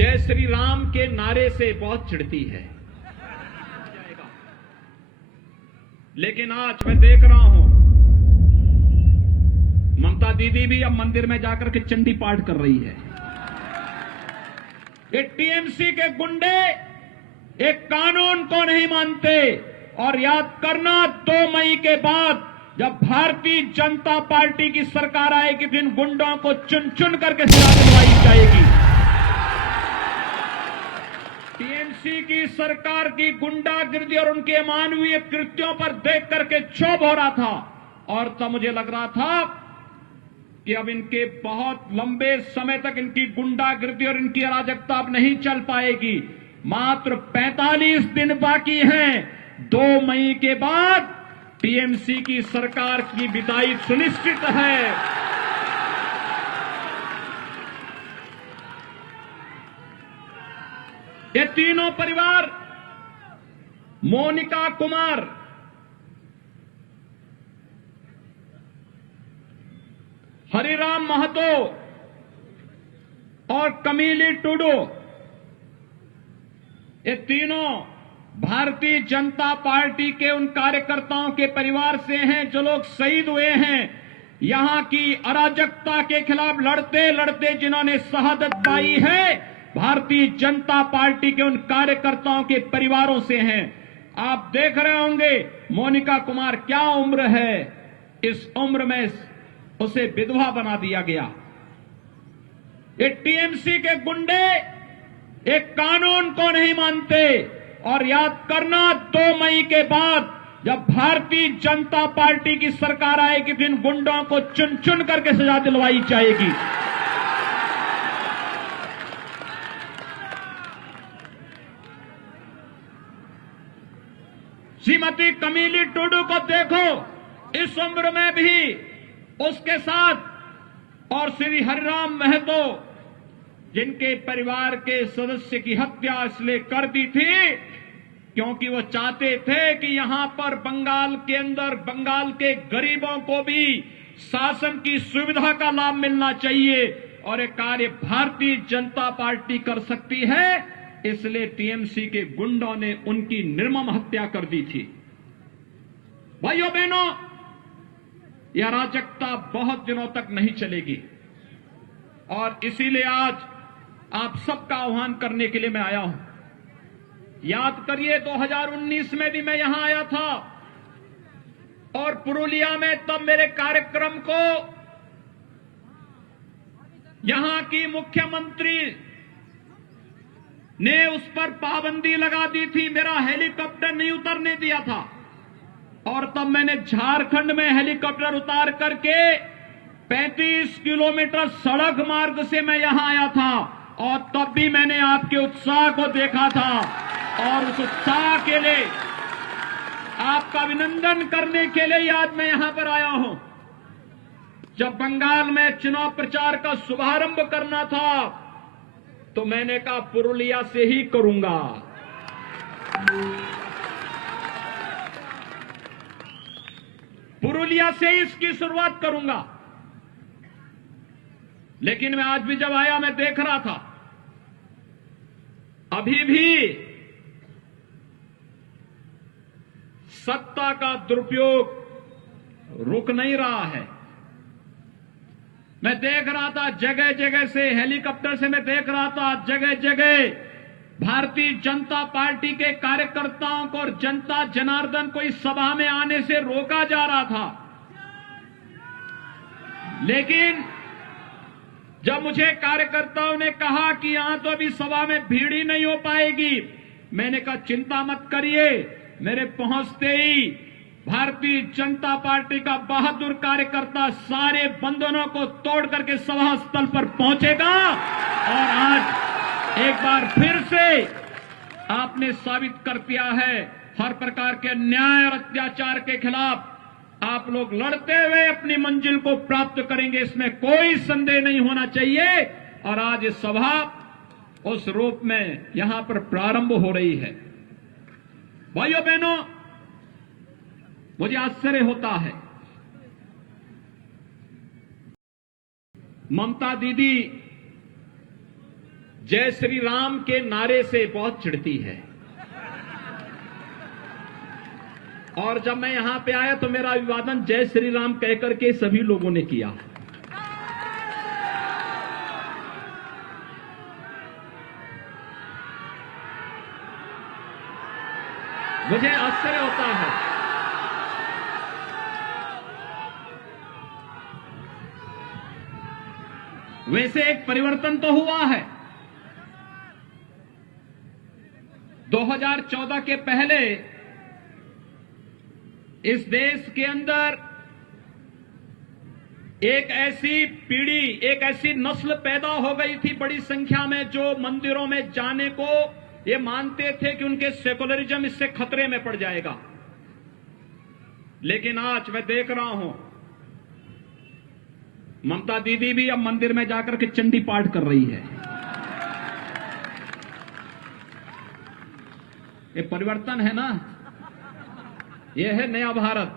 जय श्री राम के नारे से बहुत चिढ़ती है, लेकिन आज मैं देख रहा हूं ममता दीदी भी अब मंदिर में जाकर के चंडी पाठ कर रही है। ये टीएमसी के गुंडे एक कानून को नहीं मानते। और याद करना, 2 मई के बाद जब भारतीय जनता पार्टी की सरकार आएगी, इन गुंडों को चुन चुन करके सजा दिलवाई जाएगी। टीएमसी की सरकार की गुंडागिर्दी और उनके अमानवीय कृत्यों पर देख करके क्षोभ हो रहा था, और तब मुझे लग रहा था कि अब इनके बहुत लंबे समय तक इनकी गुंडागिर्दी और इनकी अराजकता अब नहीं चल पाएगी। मात्र 45 दिन बाकी हैं। 2 मई के बाद टीएमसी की सरकार की विदाई सुनिश्चित है। ये तीनों परिवार, मोनिका कुमार, हरिराम महतो और कमीली टुडू, ये तीनों भारतीय जनता पार्टी के उन कार्यकर्ताओं के परिवार से हैं जो लोग शहीद हुए हैं। यहां की अराजकता के खिलाफ लड़ते लड़ते जिन्होंने शहादत पाई है, भारतीय जनता पार्टी के उन कार्यकर्ताओं के परिवारों से हैं। आप देख रहे होंगे मोनिका कुमार क्या उम्र है, इस उम्र में उसे विधवा बना दिया गया। ये टीएमसी के गुंडे एक कानून को नहीं मानते। और याद करना, 2 मई के बाद जब भारतीय जनता पार्टी की सरकार आएगी, इन गुंडों को चुन चुन करके सजा दिलवाई जाएगी। श्रीमती कमीली टुडू को देखो, इस उम्र में भी उसके साथ, और श्री हरिराम महतो, जिनके परिवार के सदस्य की हत्या इसलिए कर दी थी क्योंकि वो चाहते थे कि यहां पर बंगाल के अंदर बंगाल के गरीबों को भी शासन की सुविधा का लाभ मिलना चाहिए, और ये कार्य भारतीय जनता पार्टी कर सकती है। इसलिए टीएमसी के गुंडों ने उनकी निर्मम हत्या कर दी थी। भाइयों बहनों, यह अराजकता बहुत दिनों तक नहीं चलेगी, और इसीलिए आज आप सबका आह्वान करने के लिए मैं आया हूं। याद करिए, 2019 में भी मैं यहां आया था, और पुरुलिया में तब मेरे कार्यक्रम को यहां की मुख्यमंत्री ने उस पर पाबंदी लगा दी थी, मेरा हेलीकॉप्टर नहीं उतरने दिया था। और तब मैंने झारखंड में हेलीकॉप्टर उतार करके 35 किलोमीटर सड़क मार्ग से मैं यहां आया था, और तब भी मैंने आपके उत्साह को देखा था, और उस उत्साह के लिए आपका अभिनंदन करने के लिए आज मैं यहां पर आया हूं। जब बंगाल में चुनाव प्रचार का शुभारंभ करना था, तो मैंने कहा पुरुलिया से ही करूंगा। पुरुलिया से ही इसकी शुरुआत करूंगा। लेकिन मैं आज भी जब आया, मैं देख रहा था अभी भी सत्ता का दुरुपयोग रुक नहीं रहा है। मैं देख रहा था जगह जगह से, हेलीकॉप्टर से मैं देख रहा था जगह जगह भारतीय जनता पार्टी के कार्यकर्ताओं को और जनता जनार्दन को इस सभा में आने से रोका जा रहा था। लेकिन जब मुझे कार्यकर्ताओं ने कहा कि यहां तो अभी सभा में भीड़ ही नहीं हो पाएगी, मैंने कहा चिंता मत करिए, मेरे पहुंचते ही भारतीय जनता पार्टी का बहादुर कार्यकर्ता सारे बंधनों को तोड़ करके सभा स्थल पर पहुंचेगा। और आज एक बार फिर से आपने साबित कर दिया है, हर प्रकार के अन्याय और अत्याचार के खिलाफ आप लोग लड़ते हुए अपनी मंजिल को प्राप्त करेंगे, इसमें कोई संदेह नहीं होना चाहिए। और आज ये सभा उस रूप में यहां पर प्रारंभ हो रही है। भाइयों बहनों, मुझे आश्चर्य होता है, ममता दीदी जय श्री राम के नारे से बहुत चिढ़ती है। और जब मैं यहां पे आया तो मेरा अभिवादन जय श्री राम कहकर के सभी लोगों ने किया। मुझे आश्चर्य होता है। वैसे एक परिवर्तन तो हुआ है। 2014 के पहले इस देश के अंदर एक ऐसी पीढ़ी, एक ऐसी नस्ल पैदा हो गई थी बड़ी संख्या में, जो मंदिरों में जाने को ये मानते थे कि उनके सेकुलरिज्म इससे खतरे में पड़ जाएगा। लेकिन आज मैं देख रहा हूं ममता दीदी भी अब मंदिर में जाकर के चंडी पाठ कर रही है। ये परिवर्तन है ना, ये है नया भारत।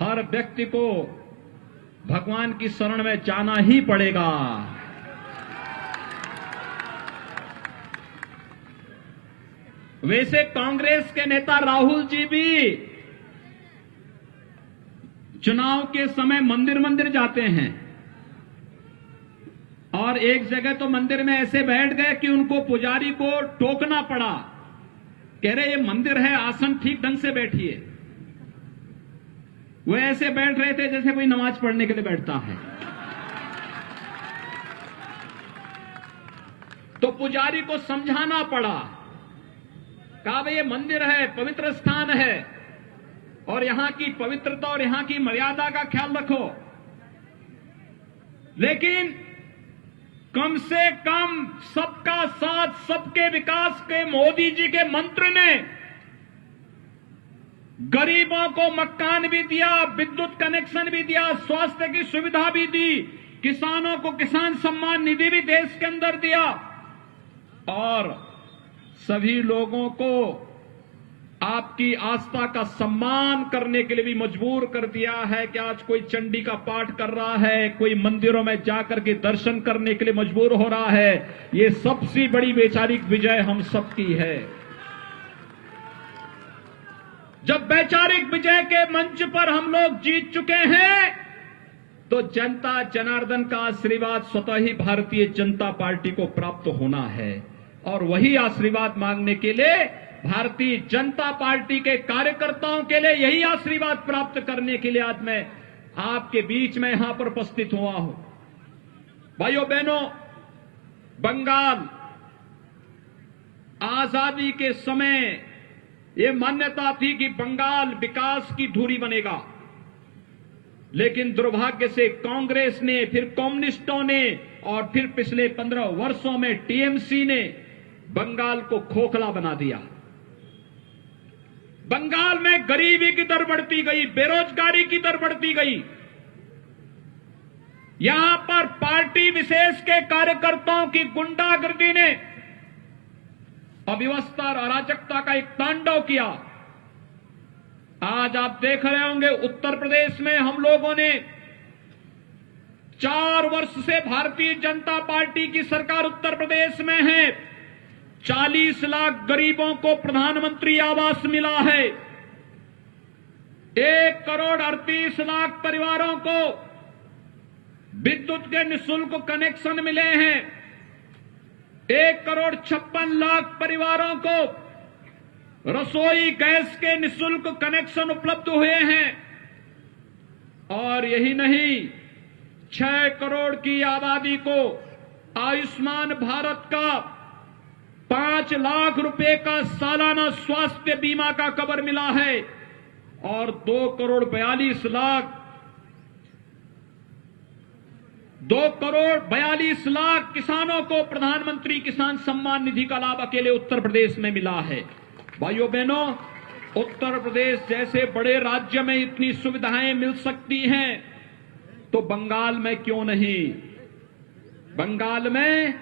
हर व्यक्ति को भगवान की शरण में जाना ही पड़ेगा। वैसे कांग्रेस के नेता राहुल जी भी चुनाव के समय मंदिर मंदिर जाते हैं, और एक जगह तो मंदिर में ऐसे बैठ गए कि उनको पुजारी को टोकना पड़ा, कह रहे ये मंदिर है, आसन ठीक ढंग से बैठिए। वो ऐसे बैठ रहे थे जैसे कोई नमाज पढ़ने के लिए बैठता है। तो पुजारी को समझाना पड़ा, कहा भाई ये मंदिर है, पवित्र स्थान है, और यहां की पवित्रता और यहां की मर्यादा का ख्याल रखो। लेकिन कम से कम सबका साथ सबके विकास के मोदी जी के मंत्र ने गरीबों को मकान भी दिया, विद्युत कनेक्शन भी दिया, स्वास्थ्य की सुविधा भी दी, किसानों को किसान सम्मान निधि भी देश के अंदर दिया, और सभी लोगों को आपकी आस्था का सम्मान करने के लिए भी मजबूर कर दिया है कि आज कोई चंडी का पाठ कर रहा है, कोई मंदिरों में जाकर के दर्शन करने के लिए मजबूर हो रहा है। ये सबसे बड़ी वैचारिक विजय हम सबकी है। जब वैचारिक विजय के मंच पर हम लोग जीत चुके हैं, तो जनता जनार्दन का आशीर्वाद स्वतः ही भारतीय जनता पार्टी को प्राप्त होना है, और वही आशीर्वाद मांगने के लिए भारतीय जनता पार्टी के कार्यकर्ताओं के लिए यही आशीर्वाद प्राप्त करने के लिए आज मैं आपके बीच में यहां पर उपस्थित हुआ हूं। भाइयों बहनों, बंगाल आजादी के समय ये मान्यता थी कि बंगाल विकास की धुरी बनेगा, लेकिन दुर्भाग्य से कांग्रेस ने, फिर कम्युनिस्टों ने, और फिर पिछले 15 वर्षों में टीएमसी ने बंगाल को खोखला बना दिया। बंगाल में गरीबी की दर बढ़ती गई, बेरोजगारी की दर बढ़ती गई। यहां पर पार्टी विशेष के कार्यकर्ताओं की गुंडागर्दी ने अव्यवस्था और अराजकता का एक तांडव किया। आज आप देख रहे होंगे उत्तर प्रदेश में हम लोगों ने 4 वर्ष से भारतीय जनता पार्टी की सरकार उत्तर प्रदेश में है, 40 लाख गरीबों को प्रधानमंत्री आवास मिला है, 1 करोड़ 38 लाख परिवारों को विद्युत के निःशुल्क कनेक्शन मिले हैं, 1 करोड़ 56 लाख परिवारों को रसोई गैस के निःशुल्क कनेक्शन उपलब्ध हुए हैं। और यही नहीं, 6 करोड़ की आबादी को आयुष्मान भारत का 5 लाख रुपए का सालाना स्वास्थ्य बीमा का कवर मिला है, और 2 करोड़ 42 लाख किसानों को प्रधानमंत्री किसान सम्मान निधि का लाभ अकेले उत्तर प्रदेश में मिला है। भाइयों बहनों, उत्तर प्रदेश जैसे बड़े राज्य में इतनी सुविधाएं मिल सकती हैं, तो बंगाल में क्यों नहीं? बंगाल में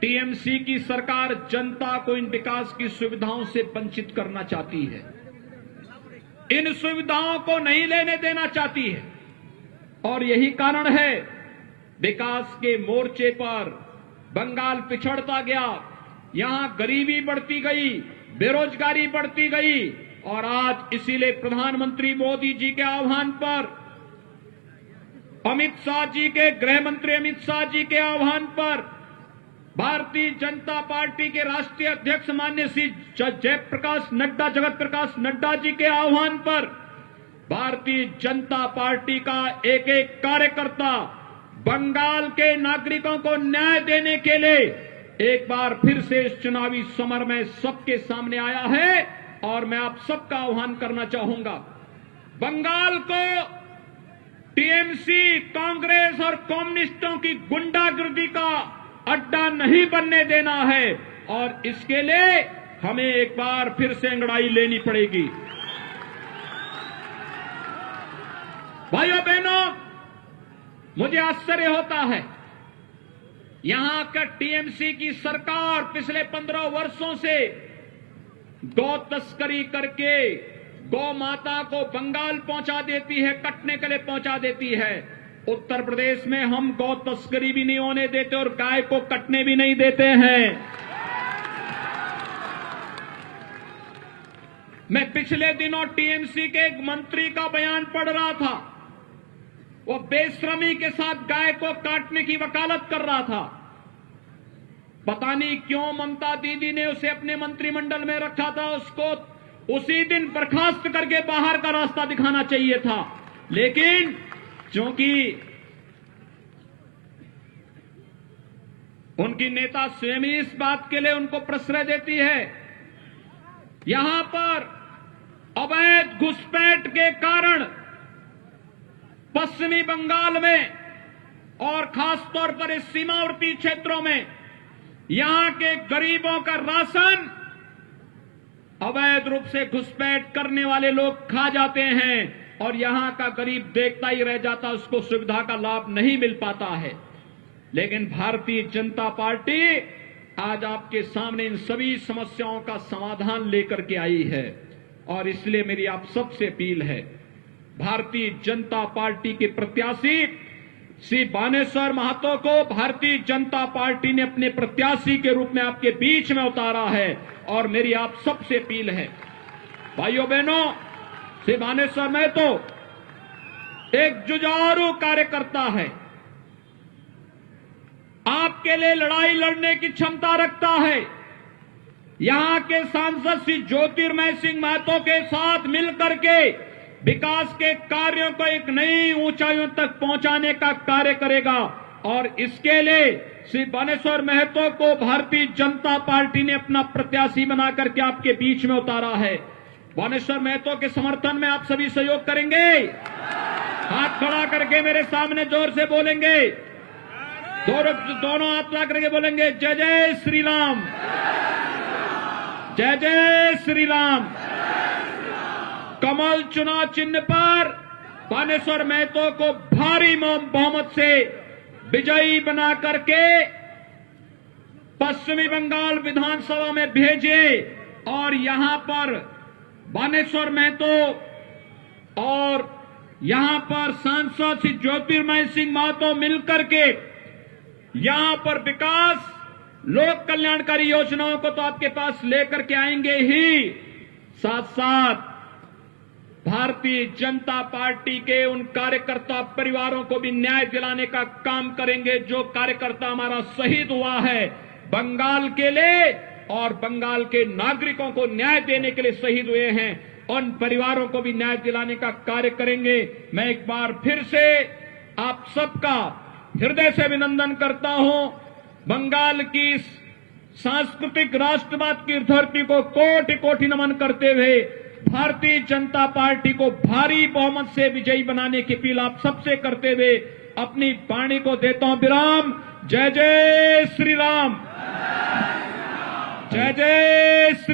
टीएमसी की सरकार जनता को इन विकास की सुविधाओं से वंचित करना चाहती है, इन सुविधाओं को नहीं लेने देना चाहती है, और यही कारण है विकास के मोर्चे पर बंगाल पिछड़ता गया, यहां गरीबी बढ़ती गई, बेरोजगारी बढ़ती गई। और आज इसीलिए प्रधानमंत्री मोदी जी के आह्वान पर, अमित शाह जी के, गृह मंत्री अमित शाह जी के आह्वान पर, भारतीय जनता पार्टी के राष्ट्रीय अध्यक्ष माननीय श्री जगत प्रकाश नड्डा जी के आह्वान पर भारतीय जनता पार्टी का एक एक कार्यकर्ता बंगाल के नागरिकों को न्याय देने के लिए एक बार फिर से इस चुनावी समर में सबके सामने आया है। और मैं आप सबका आह्वान करना चाहूंगा, बंगाल को टीएमसी, कांग्रेस और कम्युनिस्टों की गुंडागर्दी का अड्डा नहीं बनने देना है। और इसके लिए हमें एक बार फिर से अंगड़ाई लेनी पड़ेगी। भाइयों बहनों, मुझे आश्चर्य होता है, यहां का टीएमसी की सरकार पिछले 15 वर्षों से गौ तस्करी करके गौ माता को बंगाल पहुंचा देती है, कटने के लिए पहुंचा देती है। उत्तर प्रदेश में हम गौ तस्करी भी नहीं होने देते और गाय को कटने भी नहीं देते हैं। मैं पिछले दिनों टीएमसी के एक मंत्री का बयान पढ़ रहा था, वो बेशर्मी के साथ गाय को काटने की वकालत कर रहा था। पता नहीं क्यों ममता दीदी ने उसे अपने मंत्रिमंडल में रखा था, उसको उसी दिन बर्खास्त करके बाहर का रास्ता दिखाना चाहिए था। लेकिन क्योंकि उनकी नेता स्वयं ही इस बात के लिए उनको प्रश्रय देती है, यहां पर अवैध घुसपैठ के कारण पश्चिमी बंगाल में और खासतौर पर इस सीमावर्ती क्षेत्रों में यहां के गरीबों का राशन अवैध रूप से घुसपैठ करने वाले लोग खा जाते हैं और यहां का गरीब देखता ही रह जाता, उसको सुविधा का लाभ नहीं मिल पाता है। लेकिन भारतीय जनता पार्टी आज आपके सामने इन सभी समस्याओं का समाधान लेकर के आई है। और इसलिए मेरी आप सबसे अपील है, भारतीय जनता पार्टी के प्रत्याशी श्री बानेश्वर महतो को भारतीय जनता पार्टी ने अपने प्रत्याशी के रूप में आपके बीच में उतारा है। और मेरी आप सबसे अपील है, भाइयों बहनों, श्री बानेश्वर महतो एक जुझारू कार्यकर्ता है, आपके लिए लड़ाई लड़ने की क्षमता रखता है। यहां के सांसद श्री ज्योतिर्मय सिंह महतो के साथ मिलकर के विकास के कार्यों को एक नई ऊंचाइयों तक पहुंचाने का कार्य करेगा। और इसके लिए श्री बानेश्वर महतो को भारतीय जनता पार्टी ने अपना प्रत्याशी बना करके आपके बीच में उतारा है। बानेश्वर महतो के समर्थन में आप सभी सहयोग करेंगे, हाथ खड़ा करके मेरे सामने जोर से बोलेंगे, दोनों हाथ ला करके बोलेंगे, जय जय श्री राम, जय जय श्री राम। कमल चुनाव चिन्ह पर बानेश्वर महतो को भारी बहुमत से विजयी बना करके पश्चिमी बंगाल विधानसभा में भेजे। और यहां पर बानेश्वर महतो और यहां पर सांसद श्री ज्योतिर्मय सिंह महतो मिलकर के यहां पर विकास, लोक कल्याणकारी योजनाओं को तो आपके पास लेकर के आएंगे ही, साथ साथ भारतीय जनता पार्टी के उन कार्यकर्ता परिवारों को भी न्याय दिलाने का काम करेंगे जो कार्यकर्ता हमारा शहीद हुआ है बंगाल के लिए और बंगाल के नागरिकों को न्याय देने के लिए शहीद हुए हैं, उन परिवारों को भी न्याय दिलाने का कार्य करेंगे। मैं एक बार फिर से आप सबका हृदय से अभिनंदन करता हूं। बंगाल की सांस्कृतिक राष्ट्रवाद की धरती को कोटि कोटि नमन करते हुए भारतीय जनता पार्टी को भारी बहुमत से विजयी बनाने की अपील आप सबसे करते हुए अपनी वाणी को देता हूं विराम। जय जय श्री राम, जय जय श्री